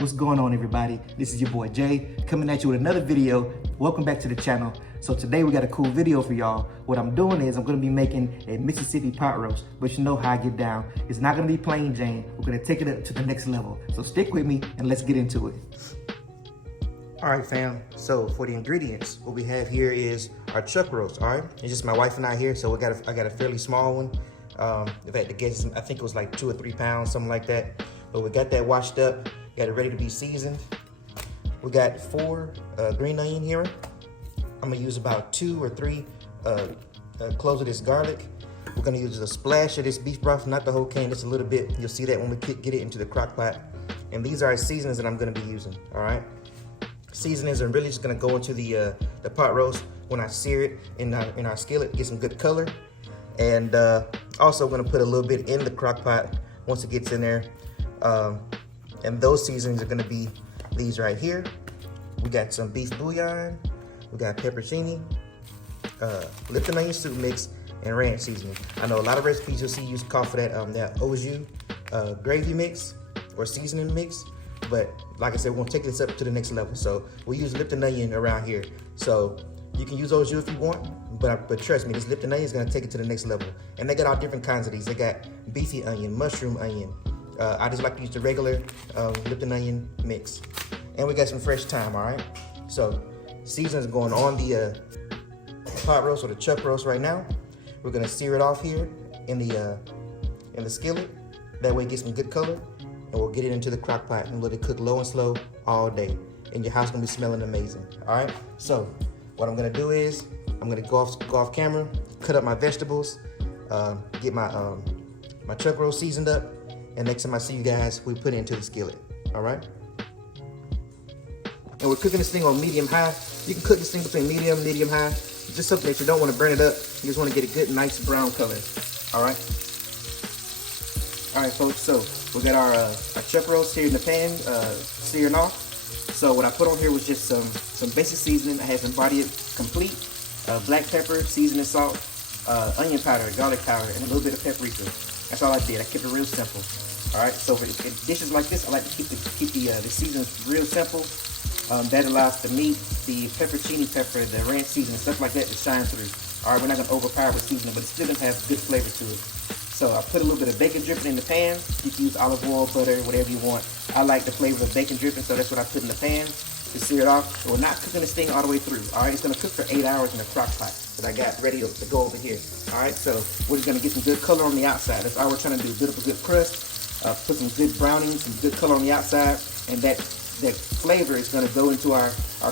What's going on, everybody? This is your boy Jay coming at you with another video. Welcome back to the channel. So today we got a cool video for y'all. What I'm doing is I'm gonna be making a Mississippi pot roast, but you know how I get down. It's not gonna be plain Jane. We're gonna take it up to the next level. So stick with me and let's get into it. All right, fam. So for the ingredients, what we have here is our chuck roast. All right, it's just my wife and I here. So I got a fairly small one. If I had to guess, I think it was like 2 or 3 pounds, something like that. But we got that washed up, got it ready to be seasoned. We got 4 green onion here. I'm gonna use about 2 or 3 cloves of this garlic. We're gonna use a splash of this beef broth, not the whole can, just a little bit. You'll see that when we get it into the crock pot. And these are our seasonings that I'm gonna be using, all right? Seasonings are really just gonna go into the pot roast when I sear it in our skillet, get some good color. And also I'm gonna put a little bit in the crock pot once it gets in there. And those seasonings are gonna be these right here. We got some beef bouillon, we got pepperoni, Lipton onion soup mix, and ranch seasoning. I know a lot of recipes you'll see use call for that au jus gravy mix or seasoning mix, but like I said, we're gonna take this up to the next level. So we use Lipton onion around here. So you can use au jus if you want, but trust me, this Lipton onion is gonna take it to the next level. And they got all different kinds of these. They got beefy onion, mushroom onion. I just like to use the regular Lipton onion mix. And we got some fresh thyme, all right? So seasoning's going on the pot roast or the chuck roast right now. We're gonna sear it off here in the skillet. That way it gets some good color. And we'll get it into the crock pot and let it cook low and slow all day. And your house gonna be smelling amazing, all right? So what I'm gonna do is, I'm gonna go off camera, cut up my vegetables, get my my chuck roast seasoned up, and next time I see you guys, we put it into the skillet, all right? And we're cooking this thing on medium-high. You can cook this thing between medium, high. Just something that you don't want to burn it up. You just want to get a good, nice brown color, all right? All right, folks, so we got our chuck roast here in the pan, searing off. So what I put on here was just some basic seasoning. I had some body complete, black pepper, seasoning salt, onion powder, garlic powder, and a little bit of paprika. That's all I did. I kept it real simple. All right, so for dishes like this, I like to keep the seasonings real simple. That allows the meat, the pepperoni pepper, the ranch seasoning, stuff like that to shine through. All right, we're not gonna overpower with seasoning, but it's still gonna have good flavor to it. So I put a little bit of bacon dripping in the pan. You can use olive oil, butter, whatever you want. I like the flavor of bacon dripping, so that's what I put in the pan to sear it off. So we're not cooking this thing all the way through. All right, it's gonna cook for 8 hours in a crock pot that I got ready to go over here. All right, so we're just gonna get some good color on the outside. That's all we're trying to do, build up a good crust, put some good browning, some good color on the outside, and that flavor is gonna go into our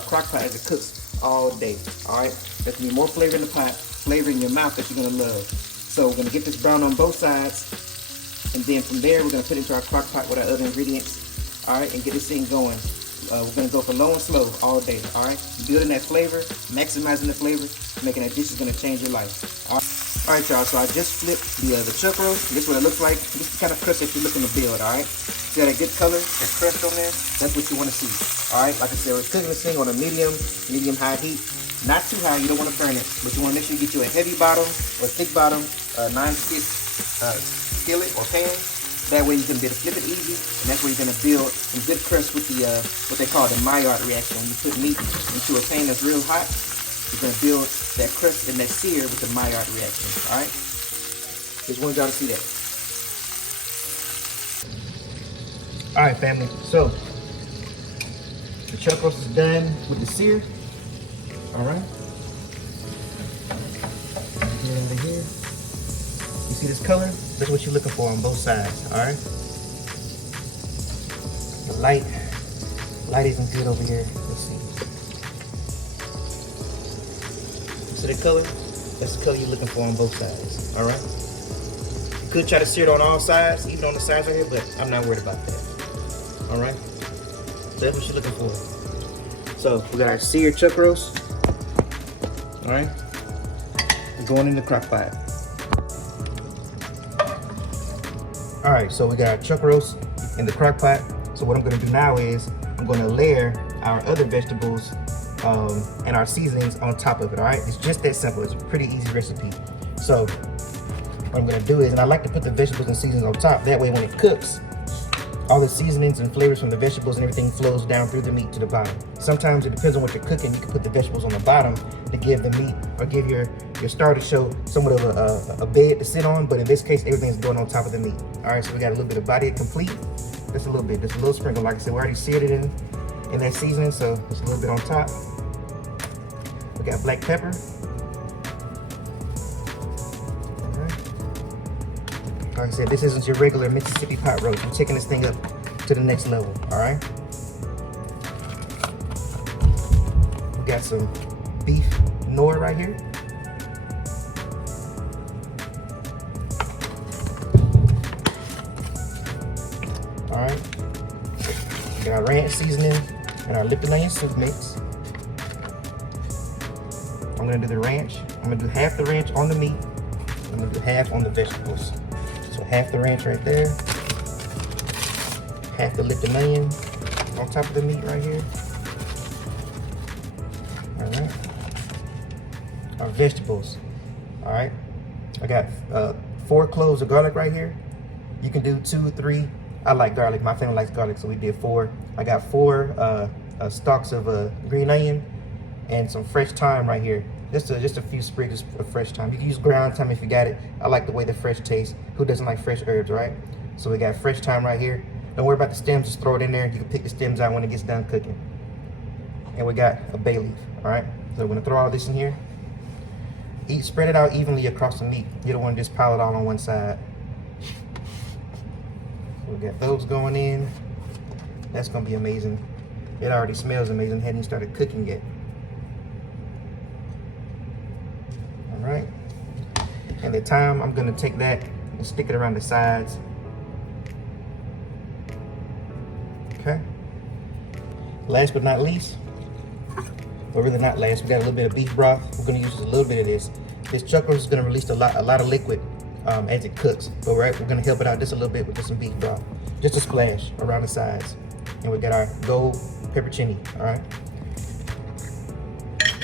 crock pot as it cooks all day. All right, there's gonna be more flavor in the pot, flavor in your mouth that you're gonna love. So we're gonna get this brown on both sides, and then from there we're gonna put it into our crock pot with our other ingredients, all right, and get this thing going. We're gonna go for low and slow all day, all right? Building that flavor, maximizing the flavor, making that dish is gonna change your life. All right, y'all, so I just flipped the chuck roast. This is what it looks like. This is the kind of crust that you're looking to build, all right? See that good color, that crust on there? That's what you wanna see, all right? Like I said, we're cooking this thing on a medium-high heat. Not too high, you don't want to burn it, but you want to make sure you get you a heavy bottom or thick bottom, non-stick skillet or pan. That way you can be able to flip it easy, and that's where you're going to build some good crust with the what they call the Maillard reaction. When you put meat into a pan that's real hot, you're going to build that crust and that sear with the Maillard reaction. All right, just wanted y'all to see that. All right, family. So the chuck roast is done with the sear. All right, get out of here. You see this color? That's what you're looking for on both sides. All right. The light isn't good over here. Let's see. You see the color? That's the color you're looking for on both sides. All right. You could try to sear it on all sides, even on the sides right here, but I'm not worried about that. All right. So that's what you're looking for. So we got our seared chuck roast. All right, we're going in the crock pot. All right, so we got our chuck roast in the crock pot. So what I'm gonna do now is I'm gonna layer our other vegetables and our seasonings on top of it, all right? It's just that simple. It's a pretty easy recipe. So what I'm gonna do is, and I like to put the vegetables and seasonings on top, that way when it cooks, all the seasonings and flavors from the vegetables and everything flows down through the meat to the bottom. Sometimes it depends on what you're cooking. You can put the vegetables on the bottom to give the meat or give your starter show somewhat of a bed to sit on, but in this case, everything's going on top of the meat. All right, so we got a little bit of body complete. Just a little bit, just a little sprinkle. Like I said, we already seared it in that seasoning, so just a little bit on top. We got black pepper. Like I said, this isn't your regular Mississippi pot roast. We're taking this thing up to the next level, all right? We got some beef Knorr right here. All right. We got our ranch seasoning and our lip and onion soup mix. I'm gonna do the ranch. I'm gonna do half the ranch on the meat. I'm gonna do half on the vegetables. So half the ranch right there, half the lip and onion on top of the meat right here. All right. Our vegetables. All right. I got 4 cloves of garlic right here. You can do 2, 3. I like garlic. My family likes garlic, so we did 4. I got 4 stalks of green onion and some fresh thyme right here. Just a few sprigs of fresh thyme. You can use ground thyme if you got it. I like the way the fresh tastes. Who doesn't like fresh herbs, right? So we got fresh thyme right here. Don't worry about the stems, just throw it in there. You can pick the stems out when it gets done cooking. And we got a bay leaf, all right? So we're gonna throw all this in here. Spread it out evenly across the meat. You don't wanna just pile it all on one side. So we got those going in. That's gonna be amazing. It already smells amazing. Hadn't even started cooking yet. All right. And the thyme, I'm gonna take that and stick it around the sides. Okay. Last but not least, or really not last, we got a little bit of beef broth. We're gonna use just a little bit of this. This chuck roast is gonna release a lot of liquid as it cooks. But we're gonna help it out just a little bit with just some beef broth. Just a splash around the sides. And we got our gold peppercini, all right?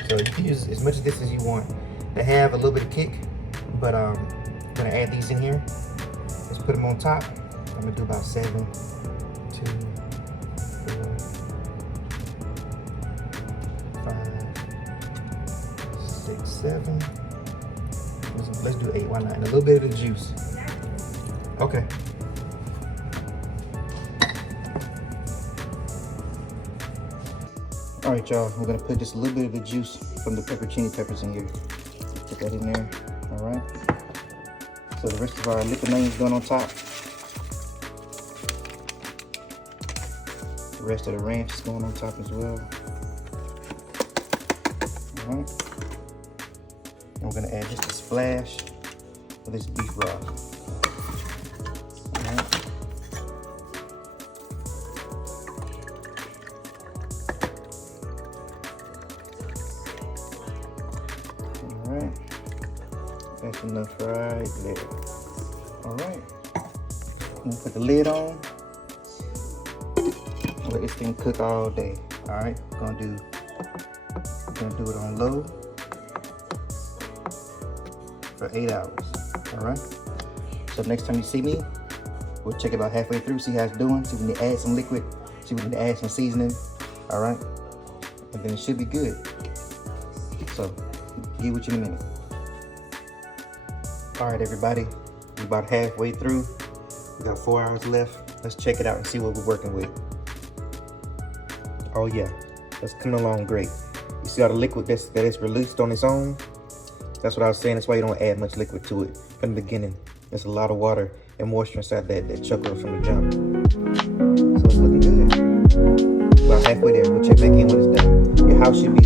So you can use as much of this as you want. They have a little bit of kick, but I'm gonna add these in here. Let's put them on top. I'm gonna do about 7, 2, 4, 5, 6, 7. Let's do 8, why not? And a little bit of the juice. Okay. All right, y'all, we're gonna put just a little bit of the juice from the peppercini peppers in here. Put that in there, all right? So the rest of our lip and onions going on top. The rest of the ranch is going on top as well. All right. And we're gonna add just a splash of this beef broth. All right. Alright, that's enough right there. Alright, I'm gonna put the lid on. Let this thing cook all day. Alright, gonna do it on low for 8 hours. Alright, so next time you see me, we'll check it out halfway through, see how it's doing, see if we need to add some liquid, see if we need to add some seasoning. Alright, and then it should be good. So get with you in a minute. All right, everybody, we're about halfway through. We got 4 hours left. Let's check it out and see what we're working with. Oh yeah, that's coming along great. You see all the liquid that is released on its own? That's what I was saying. That's why you don't add much liquid to it from the beginning. There's a lot of water and moisture inside that chuck roast from the jump. So it's looking good. About halfway there. We'll check back in when it's done. Your house should be